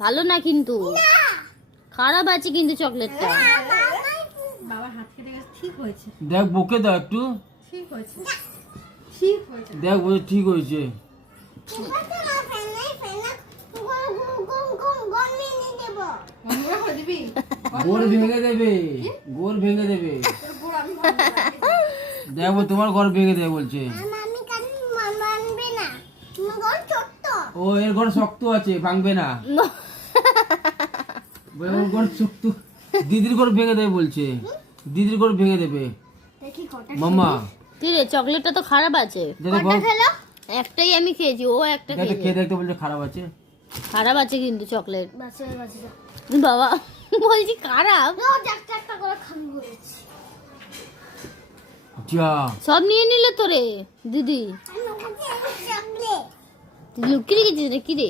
ভালো না কিন্তু, খারাপ আছে কিন্তু চকলেটটা। বাবার হাত কেটে গেছে, ঠিক হয়েছে। দেখ বকে দাও একটু, ঠিক হয়েছে, ঠিক হয়েছে। দেখ বলে ঠিক হয়েছে। অন্যরা করে দিবি? গোল ভেঙে দেবে, গোল ভেঙে দেবে। তোর গোড় আমি ভাঙবো না। দেখো তোমার ঘর ভেঙে দেবে বলছে। ও এর ঘর শক্ত আছে, ভাঙবে না। ওর ঘর শক্ত, দিদির ঘর ভেঙে দেবে বলছে, দিদির ঘর ভেঙে দেবে। মাম্মা কি রে, চকলেটটা তো খারাপ আছে। একটাই আমি খেয়েছি, ও একটা খেয়েছে। খেয়ে দেখতে বলছে খারাপ আছে। খারাপ আছে কিন্তু চকলেট। বাবা বলছি খারাপ। যা সব নিয়ে নিলে তোরে দিদি। তুই লুকিয়ে রেখেছিস রে, কি রে?